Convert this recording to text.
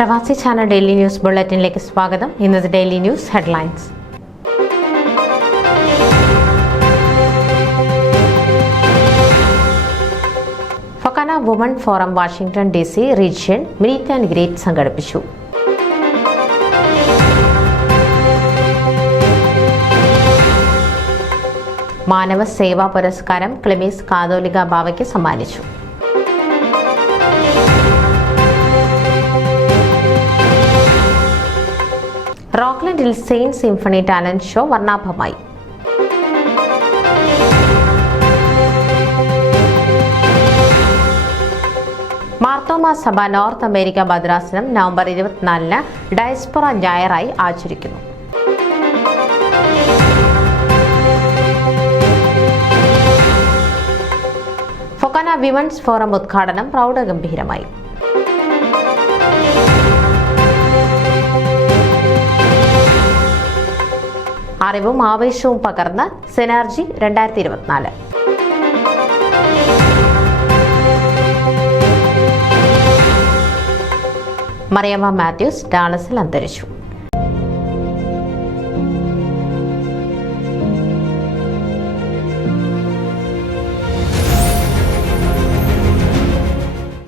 പ്രവാസി channel daily news ബുള്ളറ്റിനിലേക്ക് സ്വാഗതം. ഇന്നത്തെ daily news headlines. Fokana woman forum Washington DC region meet and greet സംഘടിപ്പിച്ചു. മാനവ സേവാ പുരസ്കാരം ക്ലെമീസ് കാതോലിക ബാവയ്ക്ക് സമ്മാനിച്ചു. റോക്ക്ലൻഡിൽ സെയിന്റ് സിംഫണി ടാലന്റ് ഷോ വർണ്ണാഭമായി. മാർത്തോമ സഭ നോർത്ത് അമേരിക്ക ഭദ്രാസനം നവംബർ 24-ന് ഡയസ്പൊറ ഞായറായി ആചരിക്കുന്നു. ഫൊക്കാന വിമൻസ് ഫോറം ഉദ്ഘാടനം പ്രൗഢഗംഭീരമായി. അറിവും ആവേശവും പകർന്ന് സിനർജി 2024. മറിയമ്മ മാത്യൂസ് ഡാളസിൽ അന്തരിച്ചു.